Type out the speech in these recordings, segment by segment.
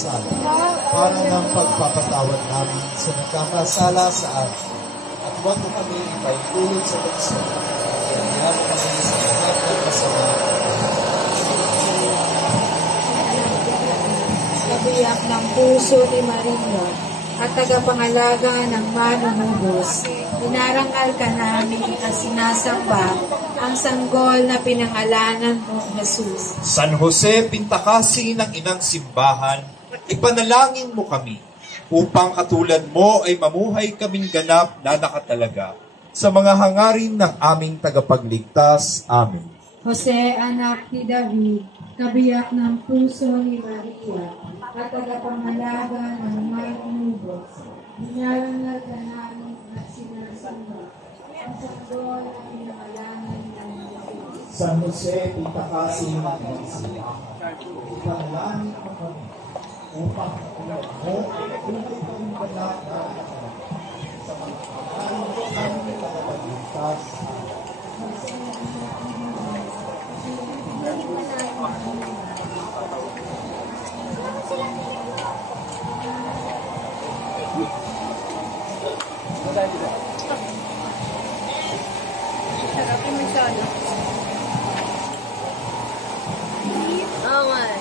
sala para ng pagpapatawad namin sa nagkakasala sa atin. At huwag mo kami ipaitulog sa pagsama. Kaya mo kami sa lahat ng masama. Kabiyak ng puso ni Maria at tagapangalaga ng manunubos, inarangal ka namin at sinasamba ang sanggol na pinangalanan mo, Jesus. San Jose, pintakasi ng inang simbahan, ipanalangin mo kami upang katulad mo ay mamuhay kaming ganap na nakatalaga sa mga hangarin ng aming tagapagligtas. Amen. Jose, anak ni David, kabiyak ng puso ni Maria at tagapangalaga ng manunubos, inarangal ka namin at sinasamba ang sanggol na pinangalanan ng Jesus. San Jose, pintakasi ng inang simbahan, ipanalangin mo kami upang katulad mo ay mamuhay kaming ganap na nakatalaga sa mga hangarin ng aming tagapagligtas. Sarapin masyado. Awan.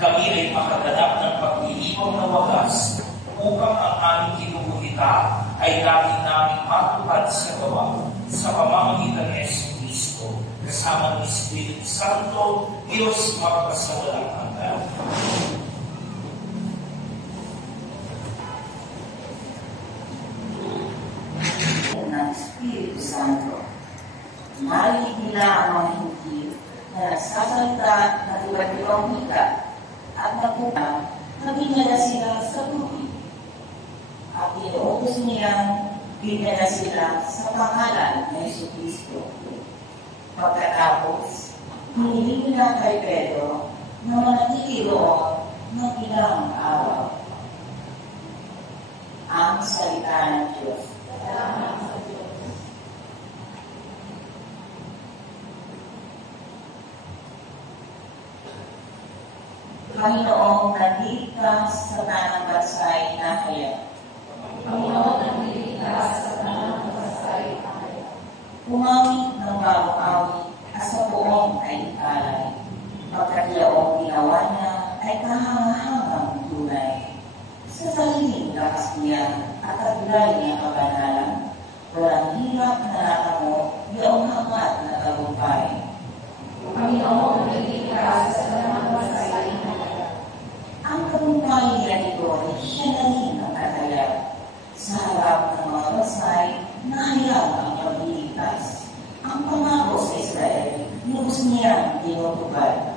Kami ay makaganap ng pag-iibaw na wagas upang ang aming inuunita ay lagi namin matupad sa gawa sa pamamagitan ng Jesucristo kasama ng Espiritu Santo, Diyos magpasawalang hanggan. Ng Espiritu Santo, narinig nila ang mga hindi na nagsasalita ng iba't ibang wika at nakuha, naging sila sa tubig. At inuutos niyang bigyan sila sa pangalan ng Jesucristo. Pagkatapos, hiniling nila kay Pedro na manatili roon ng ilang araw. Ang salita ng Diyos. Panginoong nagligtas sa tanang bansay na kaya. Panginoon, nagligtas sa tanang bansay na kaya. Umawit ng bagong awit at sa buong ay ikalay. Pagkat yaong ginawa niya ay kahangahangang tunay. Sa sariling lakas niya at taglay niya kabanalan, Walang hirap na natamo, yaong hangat na tagumpay. Panginoon, nagiging sa lamang masay na Ang tagumpay nila ito ay siya na rin ang kataya. Sa harap ng mga basay, nahayag ang pagliligtas. Ang pangako sa Israel, lubos niyang tinutupad.